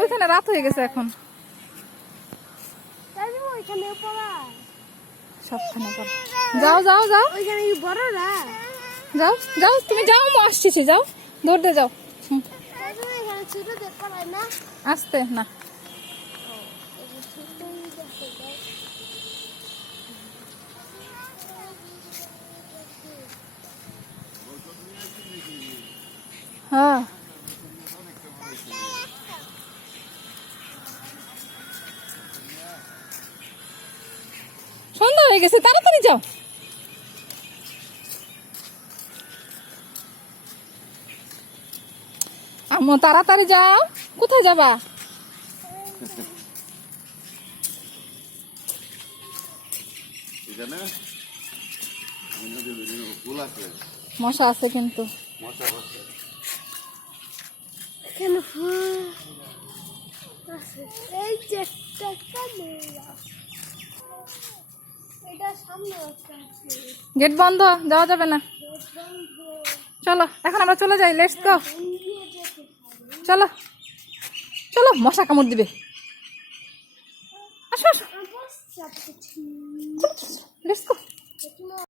ওইখানে রাত হয়ে গেছে এখন। সবখানে যাও যাও যাও যাও যাও, তুমি যাও, আসছি, যাও দৌড়তে যাও। আসতে না, হ্যাঁ সন্ধ্যা হয়ে গেছে, তাড়াতাড়ি যাও। আম্মু তাড়াতাড়ি যাও, কোথায় যাবা? মশা আছে কিন্তু। গেট বন্ধ, যাওয়া যাবে না। চলো এখন আমরা চলে যাই, লেটস গো। চলো চলো, মশা কামড় দিবে। আসো আসো, লেটস গো।